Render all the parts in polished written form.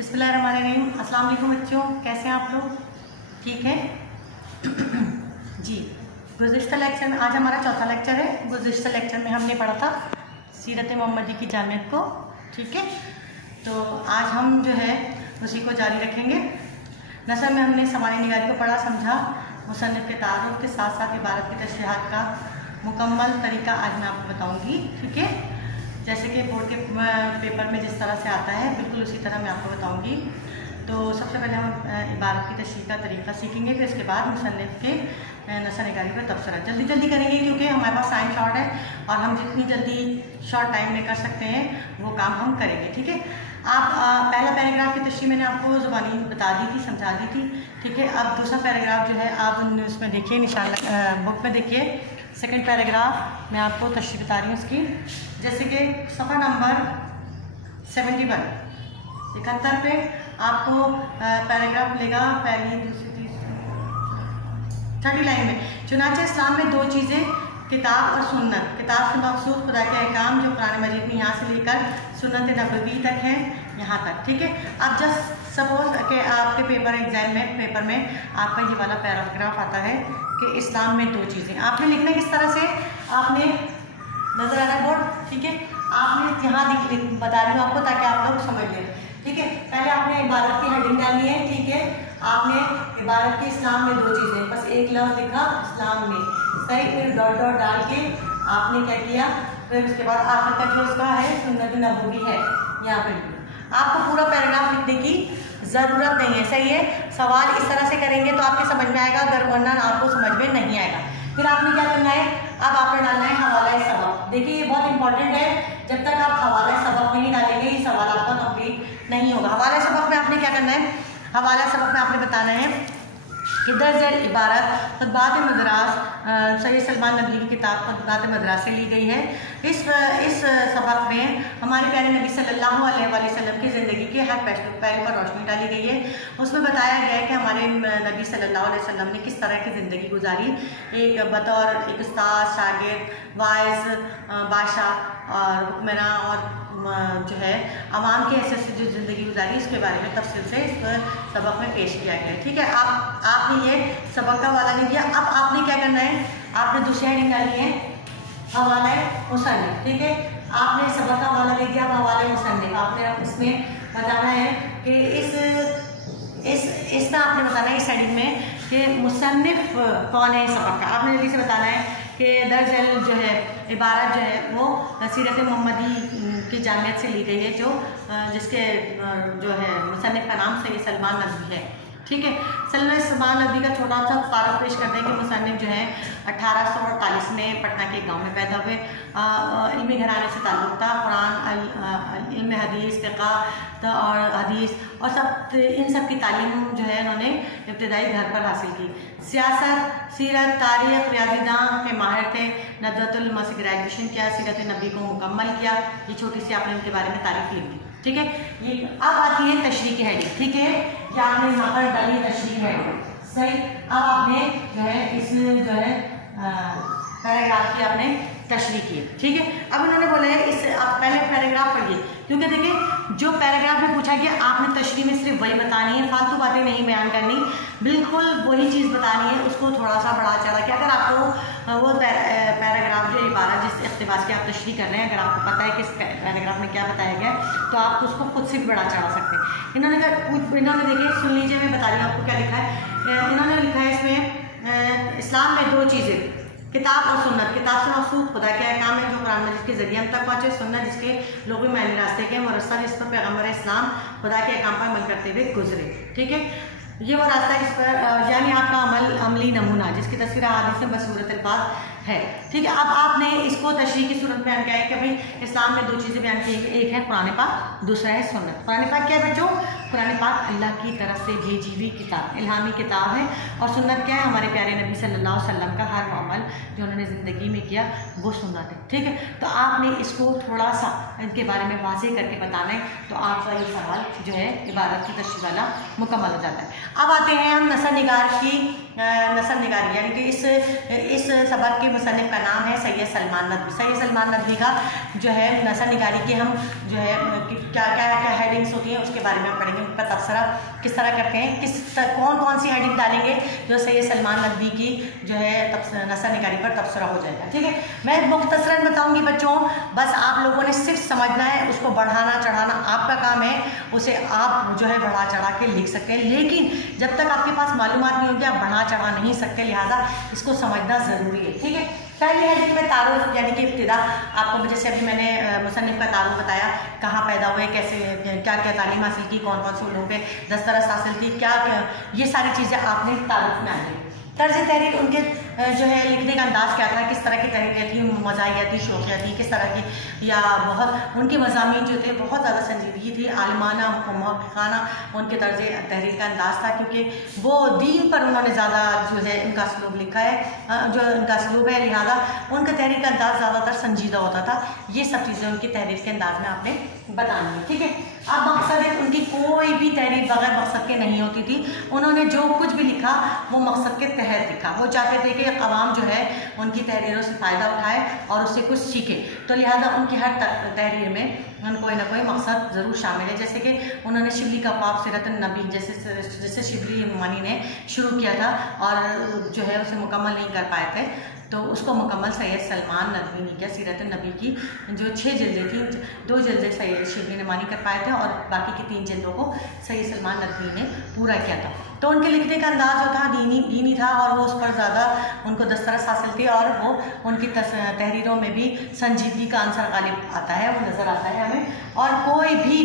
बिस्मिल्लाहिर्रहमानिर्रहीम। अस्सलाम वालेकुम बच्चों, कैसे हैं आप लोग? ठीक है जी। गुज़िश्ता लेक्चर में आज हमारा चौथा लेक्चर है। गुज़िश्ता लेक्चर में हमने पढ़ा था सीरत मोहम्मदी की जामियत को, ठीक है। तो आज हम जो है उसी को जारी रखेंगे। नसर में हमने सवाल निगारी को पढ़ा, समझा, मुसन्निफ़ के तारुफ़ के साथ साथ इबारत की तशरीहात का मुकम्मल तरीका आज मैं आपको बताऊँगी, ठीक है। जैसे कि बोर्ड के पेपर में जिस तरह से आता है बिल्कुल उसी तरह मैं आपको बताऊंगी। तो सबसे पहले हम इबारत की तशरीह का तरीका सीखेंगे, फिर इसके बाद मुसन्निफ़ के नसर निगारी पर तबसरा जल्दी करेंगे, क्योंकि हमारे पास टाइम शॉर्ट है और हम जितनी जल्दी शॉर्ट टाइम में कर सकते हैं वो काम हम करेंगे, ठीक है। आप पहला पैराग्राफ की तशरीह मैंने आपको ज़ुबानी बता दी थी, समझा दी थी, ठीक है। अब दूसरा पैराग्राफ जो है आप उसमें देखिए, निशान बुक में देखिए। सेकंड पैराग्राफ मैं आपको तशरीह बता रही हूँ उसकी। जैसे कि सफ़ा नंबर 71 71 पे आपको पैराग्राफ मिलेगा, पहली दूसरी तीसरी 30 लाइन में। चुनांचे इस्लाम में दो चीज़ें, किताब और सुन्नत। किताब से मखसूस खुदा के अहकाम जो कुरान मजीद में यहाँ से लेकर सुन्नत नबवी तक है, यहाँ तक, ठीक है। अब जस्ट सपोज कि आपके एग्जाम में पेपर में आपका ये वाला पैराग्राफ आता है कि इस्लाम में दो चीज़ें। आपने लिखना किस तरह से, आपने नज़र आ रहा है बोर्ड, ठीक है। आपने यहाँ बता रही हूँ आपको ताकि आप लोग समझ लें, ठीक है। पहले आपने इबारत की हेडिंग डालनी है, ठीक है। आपने इबारत की इस्लाम में दो चीज़ें, बस एक लफ्ज़ लिखा इस्लाम में, सही। फिर डॉट डाल के आपने क्या किया, फिर उसके बाद आखिर तक जो उसका है सुन्नत नबवी है यहाँ पर। आपको पूरा पैराग्राफ लिखने की ज़रूरत नहीं है, सही है। सवाल इस तरह से करेंगे तो आपके समझ में आएगा, अगर वरना आपको समझ में नहीं आएगा। फिर आपने क्या करना है, अब आपने डालना है हवाला सबक। देखिए ये बहुत इंपॉर्टेंट है, जब तक आप हवाला सबक में नहीं डालेंगे ये सवाल आपका कंप्लीट नहीं होगा। हवाला सबक में आपने क्या करना है, हवाला सबक में आपने बताना है कि दर्ज इबारत खुतबात मदरास सैयद सलमान नबी की किताब खुतबात मदरास से ली गई है। इस सबक में हमारे प्यारे नबी सल्लल्लाहु अलैहि वसल्लम की ज़िंदगी के हर पहलू पर रोशनी डाली गई है। उसमें बताया गया है कि हमारे नबी सल्लल्लाहु अलैहि वसल्लम ने किस तरह की ज़िंदगी गुजारी, एक बतौर एक उस्ताद, शागिर्द, वाइज, बादशाह और हुक्मरान और जो है आवाम के ऐसे जो ज़िंदगी गुजारी, इसके बारे में तफसील से इस सबक में पेश किया गया, ठीक है। आपने ये सबक का हवाला दे दिया। अब आपने क्या करना है, आपने दूसरी हेडिंग डाली है हवाला मुसन्निफ़, ठीक है। आपने सबक का हवाला दे दिया, अब हवाला मुसन्निफ़ आपने इसमें बताना है कि इसमें आपने बताना है इस हेडिंग में कि मुसन्निफ़ कौन है। सबक का आपने जल्दी से बताना है कि दर्ज जो है इबारत जो है वो सीरत मोहम्मदी की जामियत से ली गई है, जिसके जो है मुसन्निफ़ का नाम सैयद सलमान नबी है, ठीक है। सैयद सलमान नबी का छोटा सा तारुफ पेश करते हैं कि मुसन्निफ़ जो है 1848 में पटना के गांव में पैदा हुए। इल्मी घराने से ताल्लुक़ था, कुरान, इल्म हदीस, फ़िक़्ह और हदीस और इन सब की तालीम जो है उन्होंने इब्तदाई घर पर हासिल की। सियासत, सीरत, तारीख़, रियाज़ीदान के माहिर थे। नदवतुल उलमा से ग्रेजुएशन किया, सीरत नबी को मुकम्मल किया। ये छोटी सी आपने उनके बारे में तारीफ़ लिख दी, ठीक है। ये अब आती है तशरीह की हेडिंग, ठीक है। क्या आपने यहाँ पर डाली है तशरीह हेडिंग, सही। अब आपने जो है इस जो है पैराग्राफ की आपने तशरीह की, ठीक है। अब उन्होंने बोला है इस आप पहले पैराग्राफ पढ़िए, क्योंकि देखिए जो पैराग्राफ में पूछा गया आपने तशरीह में सिर्फ वही बतानी है, फालतू बातें नहीं बयान करनी, बिल्कुल वही चीज़ बतानी है, उसको थोड़ा सा बढ़ा चढ़ा के। अगर आपको वो पैराग्राफ जो इबारत जिस इक़्तिबास की आप तशरीह कर रहे हैं, अगर आपको पता है कि इस पैराग्राफ में क्या बताया गया तो आप उसको खुद से बढ़ा चढ़ा सकते हैं। इन्होंने देखिए, सुन लीजिए, मैं बता रही हूँ आपको क्या लिखा है। इन्होंने लिखा है इसमें इस्लाम में दो चीज़ें, किताब और सुन्नत। किताब से मखसूस खुदा के अहकाम है जो कुरान मजीद के ज़रिए हम तक पहुँचे। सुन्नत जिसके लोग मायने रास्ते के मुरस्सल, इस पर पैगम्बर इस्लाम खुदा के अहकाम पर अमल करते हुए गुजरे, ठीक है। ये वो रास्ता है इस पर, यानी आपका अमली नमूना जिसकी तस्वीर हादिस में बसूरत अल्फाज है, ठीक है। अब आपने इसको तशरीह की सूरत बयान किया है कि भाई इस्लाम में दो चीज़ें बयान की, एक है कुरान पाक, दूसरा है सुन्नत। कुरान पाक क्या है बच्चों, कुरान पाक अल्लाह की तरफ से भेजी हुई किताब, इल्हामी किताब है। और सुन्नत क्या है, हमारे प्यारे नबी सल्लल्लाहु अलैहि वसल्लम का हर अमल जो उन्होंने ज़िंदगी में किया वो सुन्नत है, ठीक है। तो आपने इसको थोड़ा सा इनके बारे में वाज़ेह करके बताना है, तो आपका ये सवाल जो है इबारत की तशरीह वाला मुकम्मल हो जाता है। अब आते हैं हम नसर निगार की नसर निगारी, यानी कि इस सबक के मुसन्निफ़ का नाम है सैयद सलमान नदवी। सैयद सलमान नदवी का जो है नसर निगारी के हम जो है क्या क्या क्या हेडिंग्स होती हैं उसके बारे में हम पढ़ेंगे, उनका तबसरा किस तरह करते हैं, कौन कौन सी हेडिंग डालेंगे जो सैयद सलमान नदवी की जो है नसर निगारी पर तबसरा हो जाएगा। ठीक है, मैं मुख्तसरन बताऊँगी बच्चों, बस आप लोगों ने सिर्फ समझना है, उसको बढ़ाना चढ़ाना आपका काम है, उसे आप जो है बढ़ा चढ़ा के लिख सकते हैं, लेकिन जब तक आपके पास मालूमात नहीं होगी आप बढ़ा चढ़ा नहीं सकते, लिहाजा इसको समझना ज़रूरी है। ठीक है, पहली हेडिंग में तारुफ यानी कि इब्तिदा, आपको जैसे अभी मैंने मुसन्निफ़ का तारुफ बताया, कहाँ पैदा हुए, कैसे क्या क्या तालीम हासिल की, कौन कौन से उलूम पे दस्तरस हासिल की, क्या क्या ये सारी चीज़ें आपने तारुफ में आएंगी। तर्ज तहरीर उनके जो है लिखने का अंदाज़ क्या था, किस तरह की तहरीरें थी, मज़ाहिया थी, शौकिया थी, किस तरह की, या बहुत उनके मज़ामीन जो थे बहुत ज़्यादा संजीदगी थी, आलमाना मुहक़्क़ाना उनके तर्ज तहरीर का अंदाज़ था, क्योंकि वो दीन पर उन्होंने ज़्यादा जो है उनका असलूब लिखा है, जो उनका असलूब है, लिहाजा उनका तहरीर का अंदाज़ ज़्यादातर संजीदा होता था। ये सब चीज़ें उनकी तहरीर के अंदाज़ में आपने बतानी है। ठीक है, अब मकसद है, उनकी कोई भी तहरीर बगैर मकसद के नहीं होती थी, उन्होंने जो कुछ भी लिखा वो मकसद के तहत लिखा। वो चाहते थे कि अवाम जो है उनकी तहरीरों से फ़ायदा उठाए और उससे कुछ सीखे, तो लिहाजा उनकी हर तहरीर में कोई ना कोई मकसद ज़रूर शामिल है। जैसे कि उन्होंने शिबली का ख्वाब सीरत नबी जैसे शिबली नुमानी ने शुरू किया था और जो है उसे मुकम्मल नहीं कर पाए थे, तो उसको मुकम्मल सैयद सलमान नदवी ने किया। सीरत नबी की जो 6 जिल्दें थी, 2 जिल्दें सैयद शिबली नुमानी कर पाए थे और बाकी की 3 जिल्दों को सैयद सलमान नदवी ने पूरा किया था। तो उनके लिखने का अंदाज़ जो था दीनी था और वो उस पर ज़्यादा उनको दस्तरस हासिल थी और वो उनकी तहरीरों में भी संजीदगी का अंसर गालिब आता है, वो नज़र आता है हमें, और कोई भी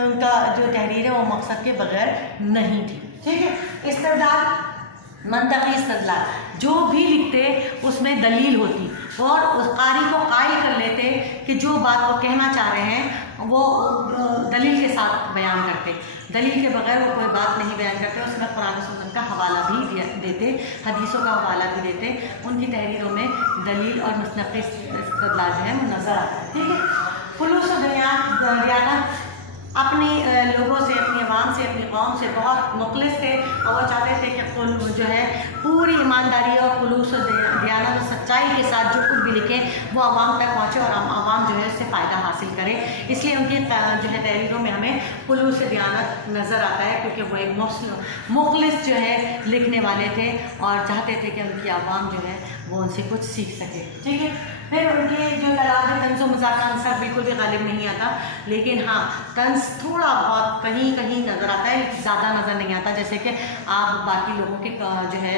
उनका जो तहरीर है वो मकसद के बगैर नहीं थी। ठीक है, इस्तेदलाल मंतकी इस्तेदलाल, जो भी लिखते उसमें दलील होती और उस कारी को कायल कर लेते कि जो बात वो कहना चाह रहे हैं वो दलील के साथ बयान करते, दलील के बगैर वो कोई बात नहीं बयान करते, उसमें कुरान सुन्नत का हवाला भी देते, हदीसों का हवाला भी देते, उनकी तहरीरों में दलील और मुस्तनक़ इस्तेदलाल जो है वो नज़र आता है। ठीक है, खुलूस दियानत अपने लोगों से, अपनी आवाम से, अपनी कौम से बहुत मुखलिस थे और वो चाहते थे कि जो है पूरी ईमानदारी और खुलूस दियानत और सच्चाई के साथ जो कुछ भी लिखें वो आवाम तक पहुँचे और आवाम जो है उससे फ़ायदा हासिल करे। इसलिए उनकी जो है तहरीरों में हमें खुलूस दियानत नज़र आता है, क्योंकि वो एक मुखलिस जो है लिखने वाले थे और चाहते थे कि उनकी आवाम जो है वो उनसे कुछ सीख सके। ठीक है, फिर उनके जो कलाम में तंज़ मज़ाक़ का अंसर बिल्कुल भी गालिब नहीं आता, लेकिन हाँ तंज़ थोड़ा बहुत कहीं कहीं नज़र आता है, ज़्यादा नज़र नहीं आता। जैसे कि आप बाकी लोगों के जो है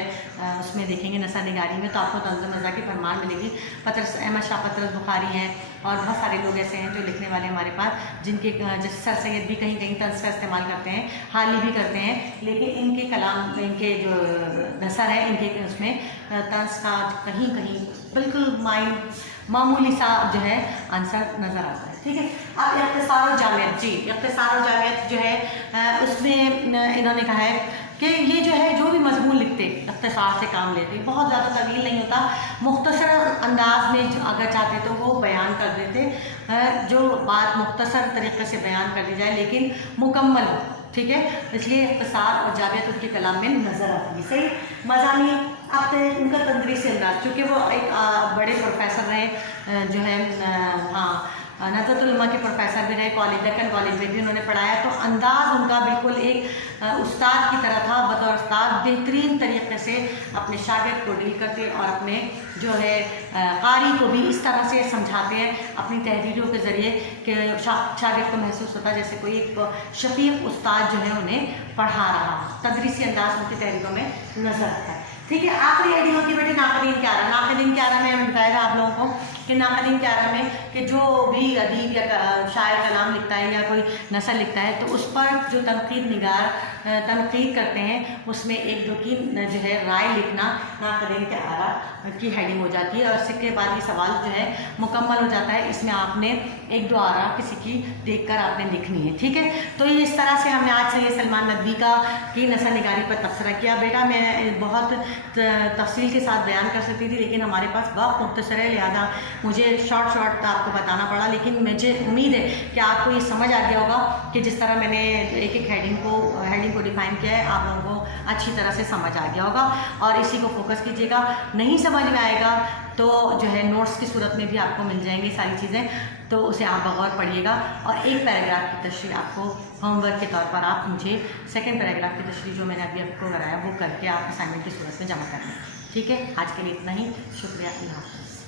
उसमें देखेंगे नसर निगारी में तो आपको तंज़ मज़ाक़ की भरमार मिलेगी। पतरस अहमद शाह पतरस बुखारी हैं और बहुत सारे लोग ऐसे हैं जो लिखने वाले हमारे पास, जिनके जैसे सर सैयद भी कहीं कहीं तंज़ का इस्तेमाल करते हैं, हाली भी करते हैं, लेकिन इनके कलाम इनके जो नसर है इनके उसमें तंज़ का कहीं कहीं बिल्कुल मामूली सा जो है आंसर नज़र आता है। ठीक है, अब इख्तिसार और जामियत, जी इख्तिसार और जामियत जो है उसमें इन्होंने कहा है कि ये जो है जो भी मजमून लिखते इख्तिसार से काम लेते, बहुत ज़्यादा तवील नहीं होता, मुख्तसर अंदाज में अगर चाहते तो वो बयान कर देते, जो बात मुख्तसर तरीक़े से बयान कर दी जाए लेकिन मुकम्मल हो। ठीक है, इसलिए इख्तिसार और जामियत उनके कलाम में नज़र आती है। सही मज़ामी अब उनका तदरीसी अंदाज, चूँकि वो एक बड़े प्रोफेसर रहे जो है हाँ नज़रतुल उलमा के प्रोफेसर भी रहे, कॉलेज दक्कन कॉलेज में भी उन्होंने पढ़ाया, तो अंदाज़ उनका बिल्कुल एक उस्ताद की तरह था। बतौर उस्ताद बेहतरीन तरीके से अपने शागिर्द को डील करते और अपने जो है कारी को भी इस तरह से समझाते हैं अपनी तहरीरों के ज़रिए कि शागिर्द को महसूस होता है जैसे कोई एक शफीक उस्ताद जो है उन्हें पढ़ा रहा। तदरीसी अंदाज उनकी तहरीरों में नज़र आता है। ठीक है, आखिरी हेडिंग होती है बेटे नाक़दीन क्यारा। नाक़दीन क्यारा में हमें बताएगा आप लोगों को कि नाक़दीन क्यारा में कि जो भी अदीब या शायर कलाम लिखता है या कोई नसर लिखता है तो उस पर जो तनकीद निगार तनकीद करते हैं उसमें एक दो की जो है राय लिखना नाक़दीन क्यारा की हेडिंग हो जाती है और इसके बाद ये सवाल जो है मुकम्मल हो जाता है। इसमें आपने एक दो आरा किसी की देखकर आपने लिखनी है। ठीक है, तो ये इस तरह से हमने आज सैयद सलमान नदवी की नसर निगारी पर तबसरा किया। बेटा मैं बहुत तफसील के साथ बयान कर सकती थी लेकिन हमारे पास वक्त मुख्तसर है, लिहाजा मुझे शॉर्ट आपको बताना पड़ा, लेकिन मुझे उम्मीद है कि आपको ये समझ आ गया होगा कि जिस तरह मैंने एक एक हेडिंग को डिफ़ाइन किया है आप लोगों को अच्छी तरह से समझ आ गया होगा और इसी को फोकस कीजिएगा। नहीं समझ में आएगा तो जो है नोट्स की सूरत में भी आपको मिल जाएंगी सारी चीज़ें, तो उसे आप बगौर पढ़िएगा और एक पैराग्राफ की तशरीह आपको होमवर्क के तौर पर आप मुझे सेकंड पैराग्राफ की तशरीह जो मैंने अभी आपको कराया वो करके आप असाइनमेंट की सूरत में जमा करना है। ठीक है, आज के लिए इतना ही। शुक्रिया, अल्लाह हाफ़िज़।